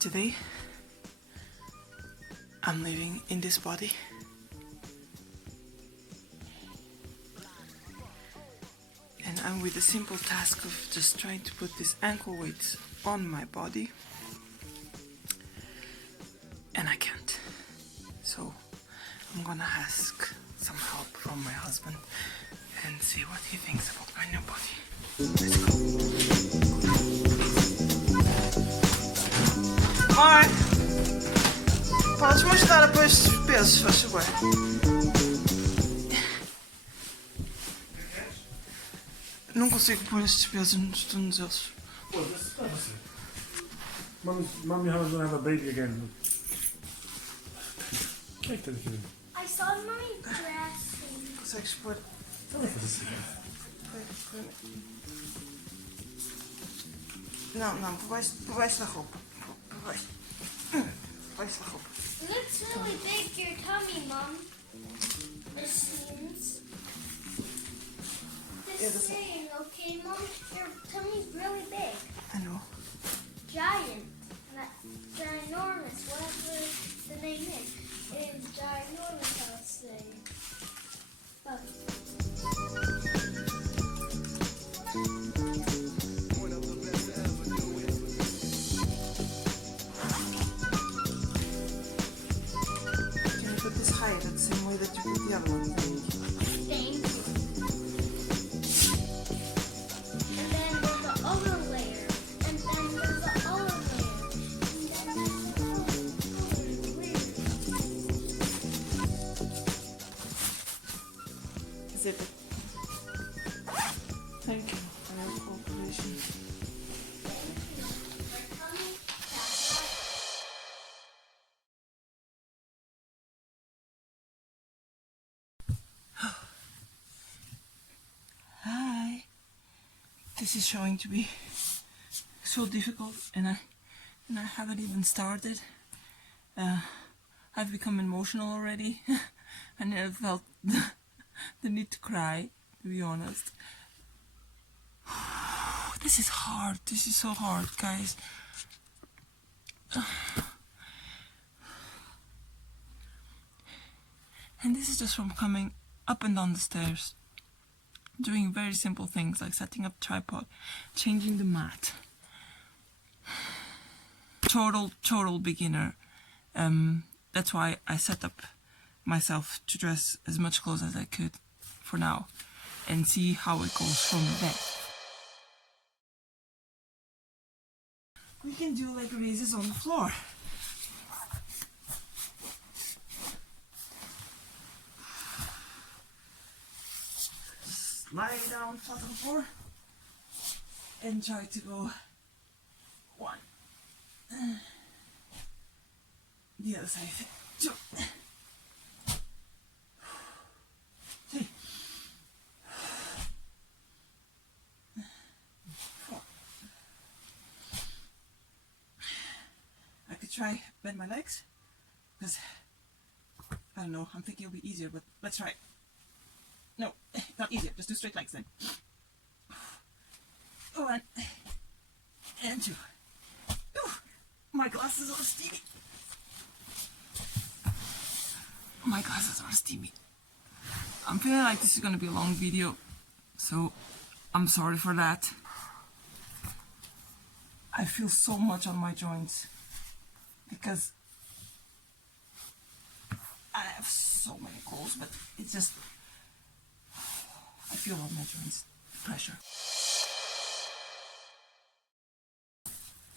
Today, I'm living in this body. And I'm with the simple task of just trying to put these ankle weights on my body. And I can't. So I'm gonna ask some help from my husband and see what he thinks about my new body. Let's go. Amor, podes-me ajudar a pôr estes pesos, faz favor? Não consigo pôr estes pesos nos tornozelos. Mommy is gonna have a baby again. I saw my dressing. Consegues pôr? Não, por baixo da roupa. Por baixo da roupa. It looks really big, your tummy, Mom. It seems. Just saying, okay, Mom? Your tummy's really big. I know. Giant. Ginormous. Whatever the name is. It's ginormous, I'll say. But Put this higher, the same way that you put the other one. thank you. And then there's the other layer. And then there's the other layer. And then there's the other layer. Zip it. Thank you for your cooperation. Thank you. Your tummy, that's right. Hi. This is showing to be so difficult, and I haven't even started. I've become emotional already, and I felt the need to cry, to be honest. This is hard. This is so hard, guys. And this is just from coming up and down the stairs, doing very simple things like setting up tripod, changing the mat. Total beginner. That's why I set up myself to dress as much clothes as I could for now and see how it goes from there. We can do like raises on the floor. Just lie down flat on the floor and try to go 1. The other side. 2. 3. 4. I could try bend my legs, because I don't know, I'm thinking it'll be easier, but let's try it. No, not easier, just do straight legs then. 1 and 2. Ooh, my glasses are steamy. My glasses are steamy. I'm feeling like this is going to be a long video, so I'm sorry for that. I feel so much on my joints because I have so many clothes, but it's just, I feel on my joints, the pressure.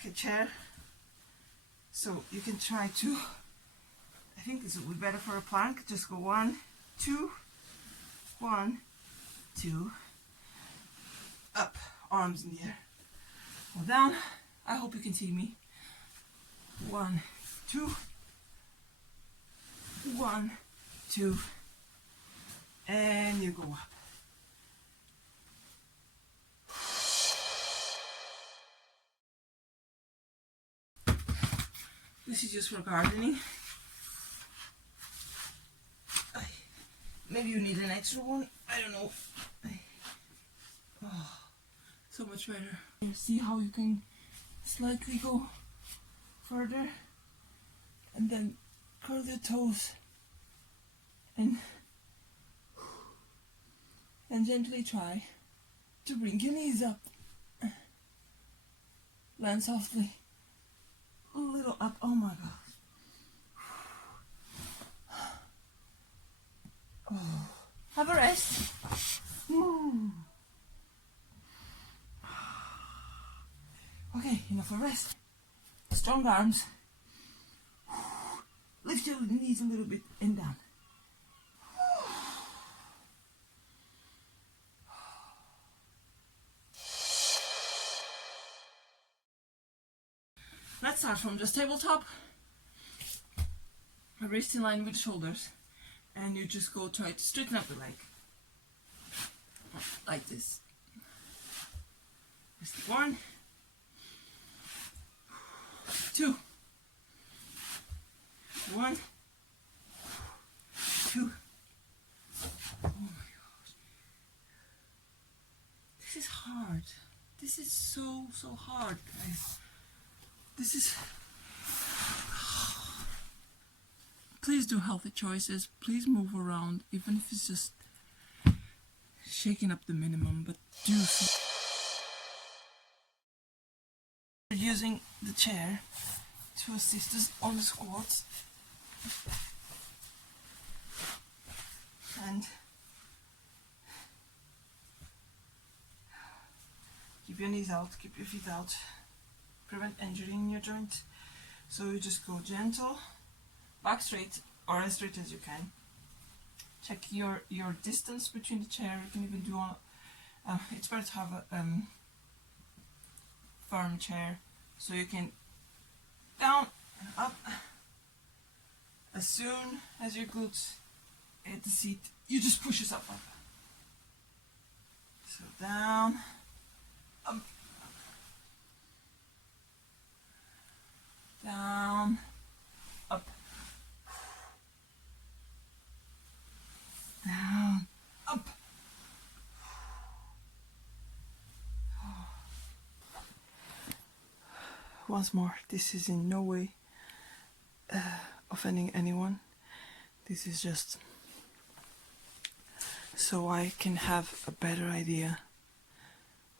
Okay, chair. So you can try to, I think this would be better for a plank. Just go 1, 2, 1, 2, up, arms in the air. Go down. I hope you can see me. 1, 2, 1, 2, and you go up. This is just for gardening. Maybe you need an extra one. I don't know. Oh, so much better. See how you can slightly go further, and then curl the toes and gently try to bring your knees up. Land softly, a little up. Oh my god. Oh. Have a rest. Okay, enough of rest. Strong arms. Lift your knees a little bit and down. Let's start from just tabletop. Wrist in line with shoulders. And you just go try to straighten up the leg. Like this. Just 1, 2. 1, 2. Oh my gosh. This is hard. This is so hard, guys. This is... Please do healthy choices. Please move around, even if it's just shaking up the minimum, but do so. Using the chair to assist us on the squats. And keep your knees out, keep your feet out. Prevent injury in your joint. So you just go gentle, back straight, or as straight as you can. Check your distance between the chair. You can even do it's better to have a firm chair, so you can down and up. As soon as your glutes hit the seat, you just push yourself up. So down, up, down, up, down, up. Once more, this is in no way offending anyone. This is just so I can have a better idea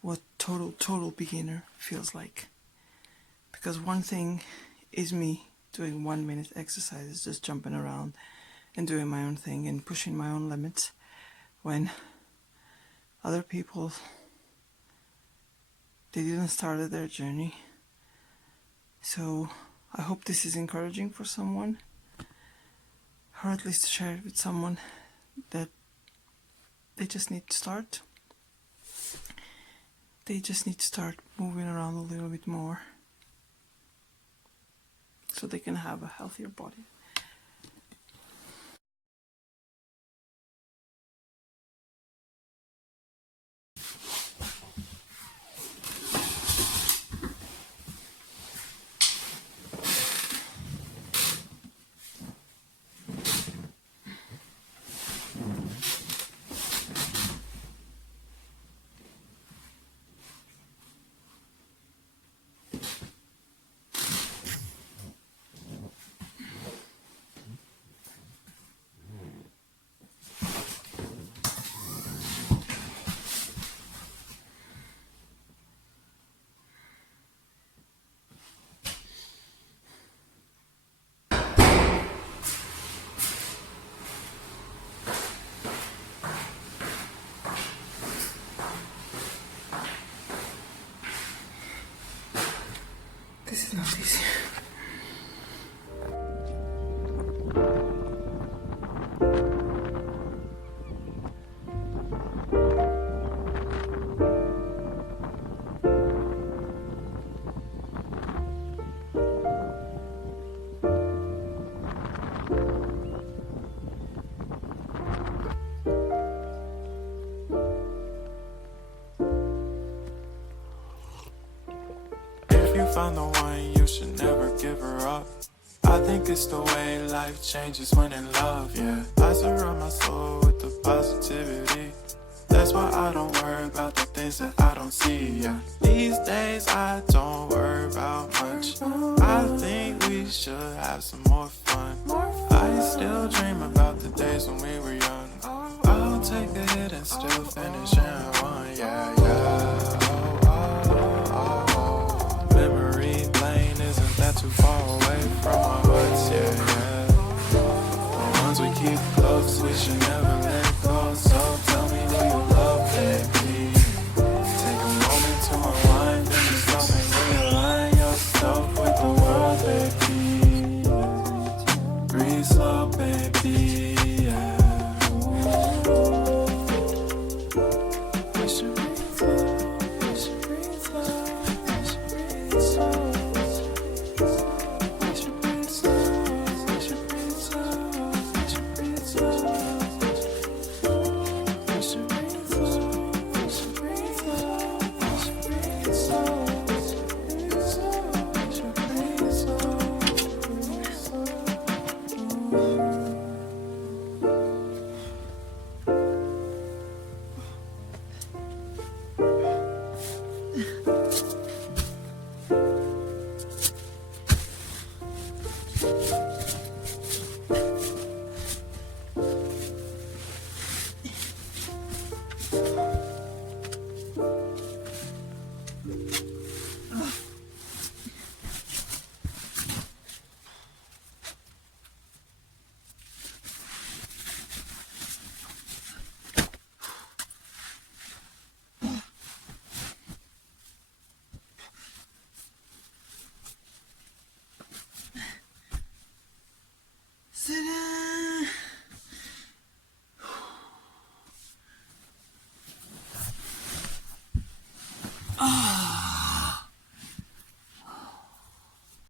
what total beginner feels like. Because one thing is me doing 1 minute exercises, just jumping around and doing my own thing and pushing my own limits, when other people, they didn't start their journey. So I hope this is encouraging for someone, or at least share it with someone that they just need to start. They just need to start moving around a little bit more so they can have a healthier body. This is not easy. Found the one, you should never give her up. I think it's the way life changes when in love, yeah. I surround my soul with the positivity. That's why I don't worry about the things that I don't see, yeah. These days I don't worry about much. I think we should have some more fun. I still dream about the days when we were young. I'll take a hit and still finish in one. Yeah, yeah. Oh. Memory lane isn't that too far away from our hearts. Yeah, yeah. The ones we keep close, we should never let go. So tell me who you love, baby. Take a moment to unwind, then you stop and realign yourself with the world, baby. Breathe slow, baby. Yeah. We should breathe slow. We should breathe slow. We should breathe slow. We should breathe slow. We should breathe slow. We should breathe slow. We should breathe slow. We should breathe slow. We should breathe slow. We should breathe slow. Thank you.